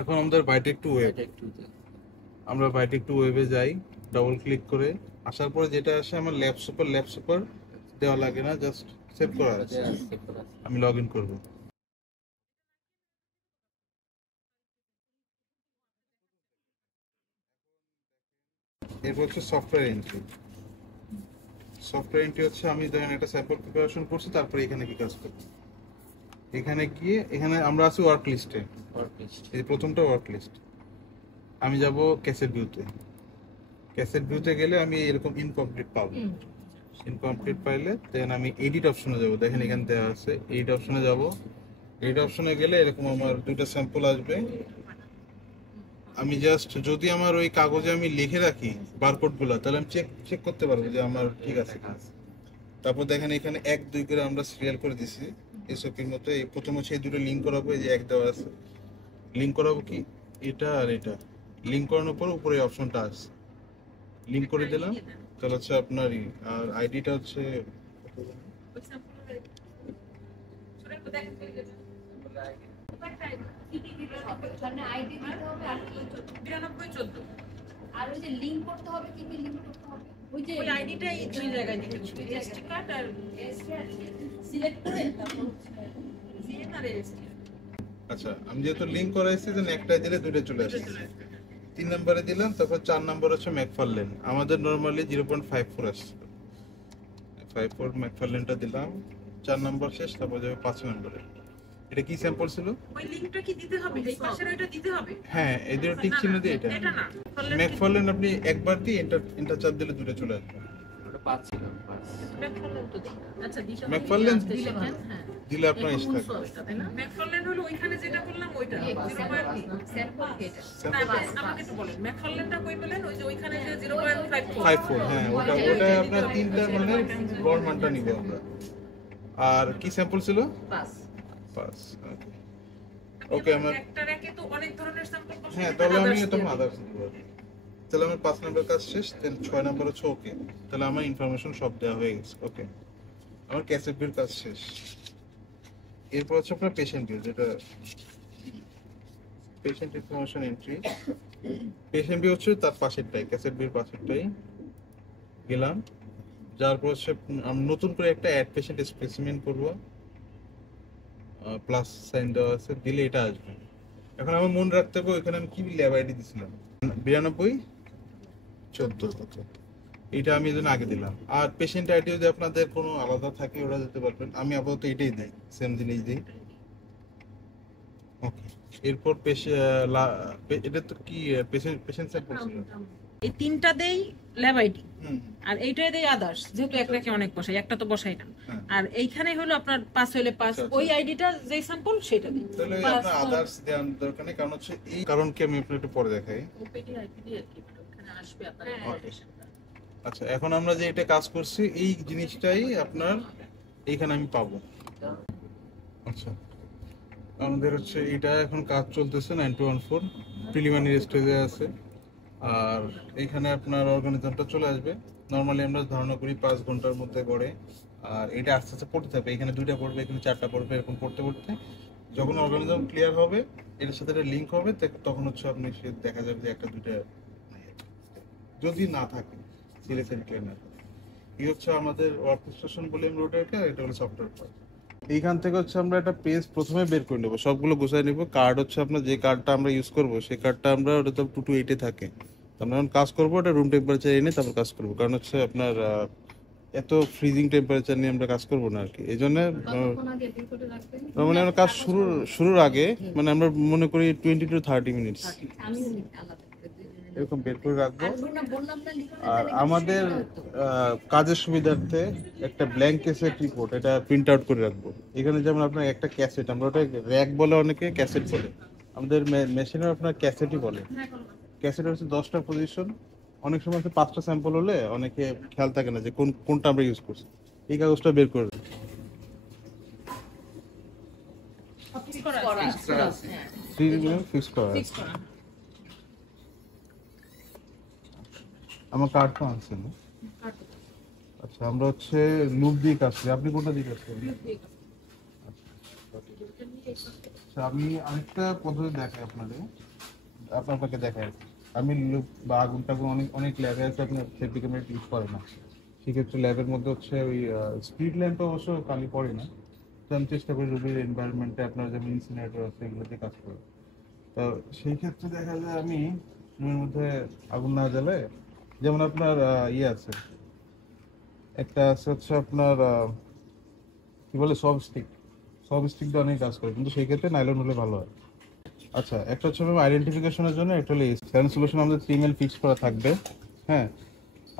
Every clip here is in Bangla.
এখন আমাদের বাইটেক টু ওয়েব, আমরা বাইটেক টু ওয়েবে যাই, ডাবল ক্লিক করে আসার পরে যেটা আসে আমার ল্যাব সুপার দেওয়া লাগে না, জাস্ট সেভ করা আছে। আমি লগ ইন করবো। এরপর হচ্ছে সফটওয়্যার এন্ট্রি। সফটওয়্যার এন্ট্রি হচ্ছে আমি ধরেন একটা স্যাম্পল প্রিপারেশন করছি, তারপরে এখানে কি কাজ করব। এখানে গিয়ে এখানে আমরা আছি ওয়ার্ক লিস্টে, এই প্রথমটা ওয়ার্ক লিস্ট। আমি যাব ক্যাসেট ভিউতে। ক্যাসেট ভিউতে গেলে আমি এরকম ইনকমপ্লিট পাবো। ইনকমপ্লিট পাইলে দেন আমি এডিট অপশনে যাব। দেখেন এখানে দেওয়া আছে এডিট অপশনে যাব। এডিট অপশনে গেলে এরকম আমার দুইটা স্যাম্পল আসবে। আমি জাস্ট যদি আমার ওই কাগজে আমি লিখে রাখি বারকোডগুলো, তাহলে আমি চেক করতে পারবো যে আমার ঠিক আছে। তারপর দেখেন এখানে 1 2 করে আমরা সিরিয়াল করে দিছি এসওপির মতো। এই প্রথম হচ্ছে এই দুটো লিঙ্ক করাবো, এই যে 1 দেওয়া আছে। লিঙ্ক করাবো কি এটা আর এটা, লিঙ্ক করানোর পর উপরে অপশনটা আছে, লিঙ্ক করে দিলাম। তাহলে হচ্ছে আপনারই আর আইডিটা হচ্ছে আর ওই যে লিংক করতে হবে, কি কি লিংক করতে হবে? ওই যে আইডিটাই দুই জায়গায় দিতে হবে, এসটি কার্ড আর সিলেক্ট করে তারপর জিএন আর এসটি। আচ্ছা, আমি যেহেতু লিঙ্ক করাইছি দেন একটাই দিলে দুইটা চলে আসছে। 3 নম্বরে দিলাম, তারপর 4 নম্বর হচ্ছে ম্যাকফারলেন। আমাদের নরমালি 0.54 আসছে, 54 ম্যাকফারলেনটা দিলাম। 4 নম্বর শেষ, তারপর যাবে 5 নম্বরে। এটা কি স্যাম্পল ছিল? ওই লিংকটা কি দিতে হবে? এই পাশের ওইটা দিতে হবে? হ্যাঁ, এই দুটো টিক চিহ্ন দিয়ে এটা না ম্যাকফারলেন আপনি একবার দিয়ে এন্টার চাপ দিলে দুটো চলে আসবে। ওটা 5 ছিল 5। ম্যাকফারল্যান্ড তো দিই। আচ্ছা দিশা ম্যাকফারলেন দিলে ভালো। হ্যাঁ, দিলে আপনার ইস থাকে। তাই না? ম্যাকফারল্যান্ড হলো ওইখানে যেটা করলাম ওইটা 0.3 স্যাম্পল এটা। না আমাকে একটু বলেন ম্যাকফারল্যান্ডটা কই বলেন? ওই যে ওইখানে যে 0.54। হ্যাঁ, ওটা আপনার তিনটা মানে গড় মানটা নিব আমরা। আর কি স্যাম্পল ছিল? 5। ওকে, আমার একটা র্যাকে তো অনেক ধরনের স্যাম্পল বসে। হ্যাঁ, তাহলে আমি তখন আদার্স দিব। তাহলে আমার 5 নম্বর কাজ শেষ, দেন 6 নম্বর হচ্ছে ওকে। তাহলে আমার ইনফরমেশন সব দেওয়া হয়ে গেছে। ওকে, আমার ক্যাসেট বিল কাজ শেষ। এরপর হচ্ছে আপনার পেশেন্ট বিল, যেটা পেশেন্ট ইনফরমেশন এন্ট্রি। পেশেন্ট বিল হচ্ছে তার পাশেরটাই, ক্যাসেট বিল পাশেরটাই গেলাম। যার পর হচ্ছে আমি নতুন করে একটা অ্যাড পেশেন্ট স্পেসিমেন করবো, প্লাস সাইন দেওয়া আছে, দিলে এটা আসবে। এখন আমার মনে রাখতে হবে ওইখানে আমি কি ল্যাব আইডি দিছিলাম, 9214। এটা আমি এই জন্য আগে দিলাম। আর পেশেন্ট আইডি যদি আপনাদের কোনো আলাদা থাকে ওরা দিতে পারবেন, আমি আপাতত এটাই দিই, সেম জিনিস দিই। ওকে, এরপর এটা তো কি পেশেন্ট স্যাম্পল ছিল। এই তিনটা দেই ল্যাব আইডি, আর এইটাই দেই আদার্স, যেহেতু এক রেখে অনেক বসাই, একটা তো বসাই না। আর এইখানে হলো আপনার 5 হইলে 5, ওই আইডিটা যেই স্যাম্পল সেটা দিই। তাহলে আপনার আদার্স দেওয়ার দরকার নেই, কারণ হচ্ছে এই কারণ কি আমি একটু পরে দেখাই। ওপিডি আইডি আর কি ওখানে আসবে আপনার ইনফরমেশনটা। আচ্ছা, এখন আমরা যে এটা কাজ করছি এই জিনিসটাই আপনার এইখানে আমি পাবো। আচ্ছা, আমাদের হচ্ছে এটা এখন কাজ চলতেছে 9214 প্রিলিমিনারি স্টেজে আছে। আর এখানে আপনার অর্গানিজমটা চলে আসবে। নর্মালি আমরা ধারণা করি 5 ঘন্টার মধ্যে গড়ে। আর এটা আস্তে আস্তে পড়তে থাকবে, এখানে 2টা পড়বে, এখানে 4টা পড়বে, এরকম পড়তে পড়তে যখন অর্গানিজম ক্লিয়ার হবে, এটার সাথে একটা লিঙ্ক হবে, তখন হচ্ছে আপনি সে দেখা যাবে যে 1টা 2টা যদি না থাকে, সিরিয়াস ক্লিয়ার না থাকে। এই হচ্ছে আমাদের অর্কেস্ট্রেশন বলে আমি রোটারটা, এটা হলো সফটওয়্যার পার্ট। এইখান থেকে হচ্ছে আমরা একটা পেজ প্রথমে বের করে নেবো, সবগুলো গুছাই নেবো। কার্ড হচ্ছে আপনার যে কার্ডটা আমরা ইউজ করবো সেই কার্ডটা আমরা ওটা তো 2 to 8 থাকে। আমরা যখন কাজ করবো ওটা রুম টেম্পারেচার এনে তারপর কাজ করবো, কারণ হচ্ছে আপনার এত ফ্রিজিং টেম্পারেচার নিয়ে আমরা কাজ করবো না আর কি। এই জন্য মানে আমরা কাজ শুরুর আগে মানে আমরা মনে করি 20 to 30 মিনিটস এরকম বের করে রাখবো। আর আমাদের কাজের সুবিধার্থে একটা ব্ল্যাঙ্ক ক্যাসেট রিপোর্ট এটা প্রিন্ট আউট করে রাখবো। এখানে যেমন আপনার একটা ক্যাসেট, আমরা ওটা র্যাক বলে, অনেকে ক্যাসেট বলে, আমাদের মেশিনে আপনার ক্যাসেটই বলে। ক্যাসেট হচ্ছে 10টা পজিশন, অনেক সময় হচ্ছে 5টা স্যাম্পল হলে অনেকে খেয়াল থাকে না যে কোনটা আমরা ইউজ করছি। এই কাগজটা বের করে ফিক্স করা আছে। আমার কার্ড তো আনছেন না। আচ্ছা, আমরা হচ্ছে লুপ দিয়ে কাজ করি, আপনি কোনটা দিয়ে কাজ করেন? আচ্ছা, আমি আরেকটা পদ্ধতি দেখাই আপনাকে দেখাই। আমি লুপ বা আগুন টাগুন অনেক অনেক ল্যাবে আছে, আপনার সেফটি ক্যামেরা ইউজ করে না। সেক্ষেত্রে ল্যাবের মধ্যে হচ্ছে ওই স্পিড ল্যাম্প অবশ্য কালি পড়ে না। তো আমি চেষ্টা করি রুমের এনভায়রনমেন্টে আপনার যেমন ইনসিনারেটর আছে এগুলোতে কাজ করে। তো সেই ক্ষেত্রে দেখা যায় আমি রুমের মধ্যে আগুন না জ্বালায়, যেমন আপনার ইয়ে আছে, একটা আছে হচ্ছে আপনার কি বলে সব স্টিক দিয়ে অনেক কাজ করে, কিন্তু সেই ক্ষেত্রে নাইলন হলে ভালো হয়। আচ্ছা, একটা হচ্ছে আইডেন্টিফিকেশনের জন্য একটা হলো স্যান সলিউশন আমাদের 3 ml ফিক্স করা থাকবে। হ্যাঁ,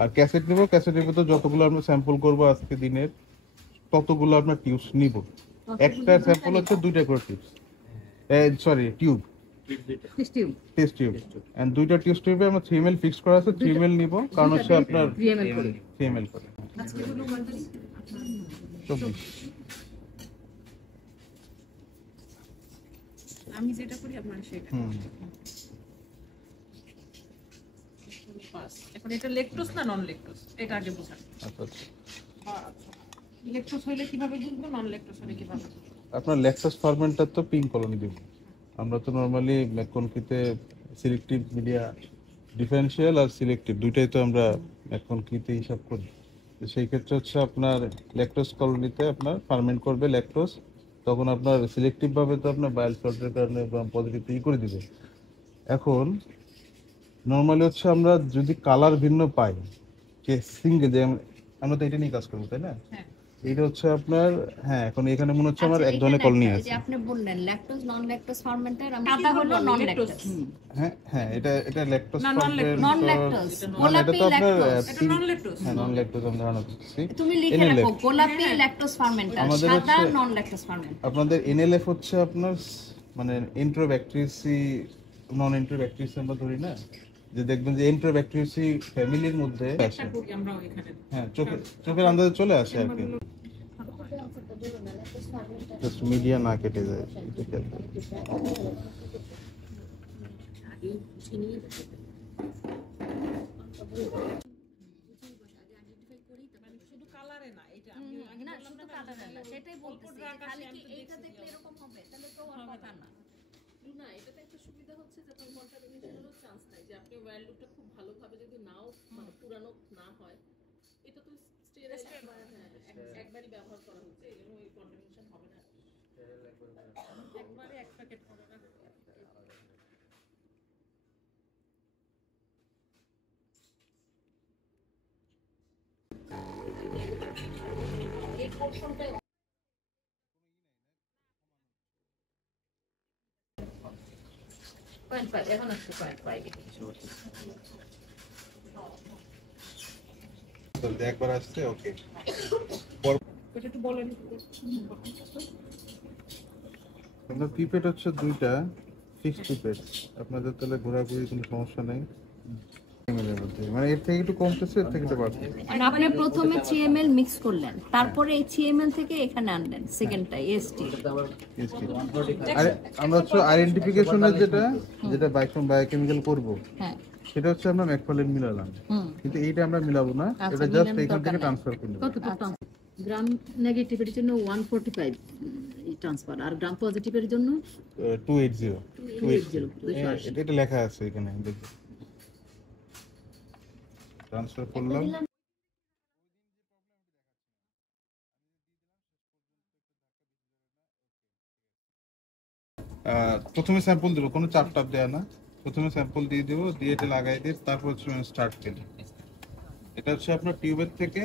আর ক্যাসেট নিব, ক্যাসেটের ভিতর যতগুলো আমরা স্যাম্পল করবো আজকে দিনের ততগুলো আপনার টিউবস নিব। একটা স্যাম্পল হচ্ছে 2টা করে tubes, sorry tube, test tube, and 2টা টেস্ট টিউবে আমরা 3 ml ফিক্স করা আছে, 3 ml নিব, কারণ হচ্ছে আপনার 3 ml করে আজকে হলো কয় তারিখ? 24। আমি যেটা করি আপনার সেটা। এখন এটা ল্যাকটোজ না নন ল্যাকটোজ এটা আগে বুঝান। আচ্ছা আচ্ছা, ল্যাকটোজ হইলে কিভাবে বুঝবো, নন ল্যাকটোজ হলে কিভাবে বুঝবো? আপনার ল্যাকটোজ ফার্মেন্টার তো পিঙ্ক কলোনি দিব। আমরা তো নরমালি ম্যাককনকিতে সিলেক্টিভ মিডিয়া, ডিফারেনশিয়াল আর সিলেক্টিভ দুইটাই তো আমরা ম্যাককনকিতে হিসাব করি। তো সেই ক্ষেত্রে হচ্ছে আপনার ল্যাকটোজ কলোনিতে আপনার ফার্মেন্ট করবে ল্যাকটোজ, তখন আপনার সিলেক্টিভ ভাবে তো আপনার বায়োল সল্টের কারণে পজিটিভ করে দিবে। এখন নরমালি হচ্ছে আমরা যদি কালার ভিন্ন পাই, যে সিঙ্গেল, যে আমরা তো এটা নিয়ে কাজ করবো তাই না, হ্যাঁ এটা হচ্ছে আপনার, হ্যাঁ এখন এখানে মনে হচ্ছে আমার আচ্ছা, এক ধরনের কলোনি আছে। যে আপনি বললেন ল্যাকটোজ নন ল্যাকটোজ ফার্মেন্টার, কাদা হলো নন ল্যাকটোজ। হ্যাঁ হ্যাঁ, এটা ল্যাকটোজ না, নন ল্যাকটোজ মানে এটা তো আপনার এটা নন ল্যাকটোজ। হ্যাঁ নন ল্যাকটোজ আমরা ধারণা করছি। তুমি লিখে রাখো গোলাপি ল্যাকটোজ ফার্মেন্টার, আমাদের সাদা হচ্ছে- নন ল্যাকটোজ ফার্মেন্টার। আপনাদের এনএলএফ হচ্ছে আপনার মানে এন্ট্রোব্যাকটেরিয়াসি, নন এন্ট্রোব্যাকটেরিয়াসি আমরা ধরি না, যে দেখবেন যে এন্ট্রোব্যাকটেরিয়াসি ফ্যামিলির মধ্যে আসে। এটা করি আমরা ওইখানে। হ্যাঁ, চোখের আন্দাজে চলে আসে আর কি, জাস্ট মিডিয়া না কেটে যায় এটা খেয়াল করবেন। শুধু কালারে না, এটা আমি আগে না বললাম শুধু না, কাদা না, সেটাই বলতেছি যে খালি কি এইটা দেখলে এরকম হবে, তাহলে তো আর কথা না। না, এটাতে একটা সুবিধা হচ্ছে যে আপনার কন্টামিনেশনেরও চান্স নাই, যে আপনি ওয়্যার লুকটা খুব ভালোভাবে যদি নাও মানে পুরানো না হয়, এটা তো স্টেরাইল একবারই ব্যবহার করা হচ্ছে, এই জন্য ওই কন্টামিনেশন হবে না। একবারে এক প্যাকেট করে রাখো। এই পোরশনটা এখন আসছে 0.5 একবার আসছে, ওকে। এটা একটু বলেন। আপনার পিপেট হচ্ছে 2টা ফিক্সড পিপেট, আপনাদের তাহলে ঘোরাঘুরি কোনো সমস্যা নেই। মানে এর থেকে একটু কমতেছে, এর থেকে একটু বাড়ছে। মানে আপনি প্রথমে 3 ml মিক্স করলেন, তারপরে এই 3 ml থেকে এখানে আনলেন সেকেন্ডটা এসটি। আরে আমরা হচ্ছে আইডেন্টিফিকেশনের যেটা বায়োকেমিক্যাল করব, হ্যাঁ সেটা হচ্ছে আমরা ম্যাকফার্লেন মিলালাম, কিন্তু এইটা আমরা মিলাবো না, এটা জাস্ট এখান থেকে ট্রান্সফার করে নেব। গ্রাম নেগেটিভের জন্য 145 এই ট্রান্সফার, আর গ্রাম পজিটিভের জন্য 280 280 এটা লেখা আছে এখানে, দেখুন ট্রান্সফার করলাম। প্রথমে স্যাম্পল দেবো, কোনো চাপ টাপ দেওয়া না, প্রথমে স্যাম্পল দিয়ে দেবো, দিয়ে এটা লাগাই দিয়ে তারপর হচ্ছে স্টার্ট করি। এটা হচ্ছে আপনার টিউবের থেকে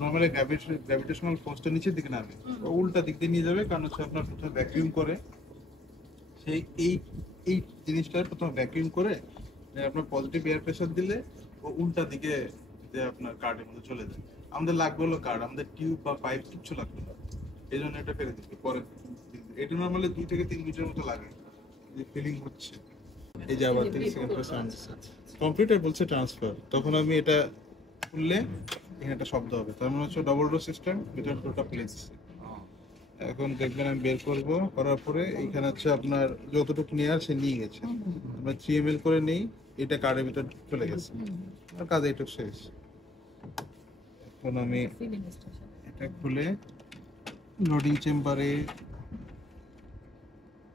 নর্মালি গ্র্যাভিটেশনাল ফোর্সটা নিচের দিকে নামে, উল্টা দিক দিয়ে নিয়ে যাবে, কারণ হচ্ছে আপনার প্রথমে ভ্যাকুয়াম করে, সেই এই জিনিসটা প্রথমে ভ্যাকুয়াম করে আপনার পজিটিভ এয়ার প্রেসার দিলে ও উল্টা দিকে যে আপনার কার্ডের মধ্যে চলে যায়। আমাদের লাগবে হলো কার্ড, আমাদের টিউব বা পাইপ কিচ্ছু লাগবে না, এই জন্য এটা ফেলে দিচ্ছি পরে। এটা নর্মালি 2 থেকে 3 মিনিটের মতো লাগে, যে ফিলিং হচ্ছে। এই যে আবার 3 সেকেন্ড পর সাউন্ড কম্পিউটার বলছে ট্রান্সফার, তখন আমি এটা খুললে এখানে একটা শব্দ হবে, তার মানে হচ্ছে ডবল ডোর সিস্টেম, ভিতরে দুটো প্লেস। এখন দেখবেন আমি বের করবো, করার পরে এইখানে হচ্ছে আপনার যতটুকু নেওয়ার সে নিয়ে গেছে, আমরা 3 ml করে নেই, এটা কার্ডের ভিতর চলে গেছে, আর কাজ এইটুকু শেষ। এখন আমি এটা খুলে লোডিং চেম্বারে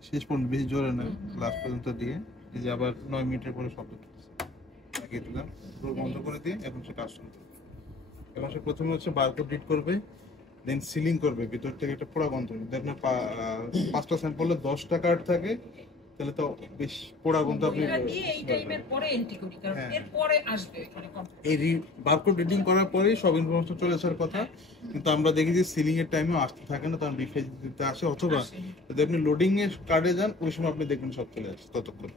শেষ পর্যন্ত বেশি জোরে না, লাস্ট পর্যন্ত দিয়ে এই যে আবার 9 মিনিটের পরে শব্দ লাগিয়ে দিলাম, পুরো বন্ধ করে দিয়ে এখন সে কাজ শুরু করবে। এখন সে প্রথমে হচ্ছে বারকোড রিড করবে, দেন সিলিং করবে, ভিতর থেকে একটা পোড়া গন্ধ। যদি আপনার 5টা স্যাম্পলে 10টা কার্ড থাকে তাহলে তো বেশ পোড়া গন্ধ আপনি এটা দিয়ে এই টাইমের পরে এন্ট্রি করি, কারণ হ্যাঁ। এরপরে আসবে এখানে কমপ্লিট। এই বারকোড রিডিং করার পরেই সব ইনফরমেশন চলে আসার কথা, কিন্তু আমরা দেখি যে সিলিং এর টাইমেও আসতে থাকে না, তখন রিফ্রেশ দিতে আসে, অথবা যদি আপনি লোডিং এর কার্ডে যান ওই সময় আপনি দেখবেন সব চলে আসে ততক্ষণ।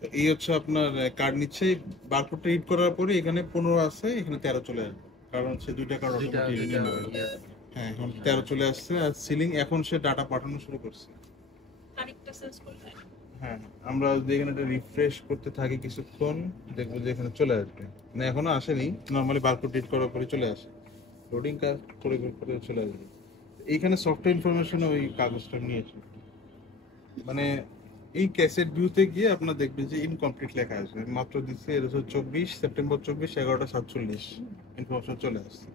তো এই হচ্ছে আপনার কার্ড নিচ্ছে, বারকোডটা রিড করার পরে এখানে 15 আছে, এখানে 13 চলে আসবে, কারণ হচ্ছে 2টা কার্ড অটোমেটিক। হ্যাঁ, এখন 13 চলে আসছে। আর সিলিং এখন সে ডাটা পাঠানো শুরু করছে। তারিখটা সেন্স করলে হ্যাঁ, আমরা যদি এখানে একটা রিফ্রেশ করতে থাকি কিছুক্ষণ, দেখবো যে এখানে চলে আসবে। মানে এখনো আসেনি, নর্মালি বারকোড রিড করার পরে চলে আসে, লোডিং কাজ করে করে চলে আসবে। এইখানে সফটওয়্যার ইনফরমেশন ওই কাগজটা নিয়েছে, মানে এই ক্যাসেট ভিউতে গিয়ে আপনার দেখবেন যে ইনকমপ্লিট লেখা আসবে, মাত্র দিচ্ছে 24 সেপ্টেম্বর 24 11টা 47 ইনফরমেশন চলে আসছে।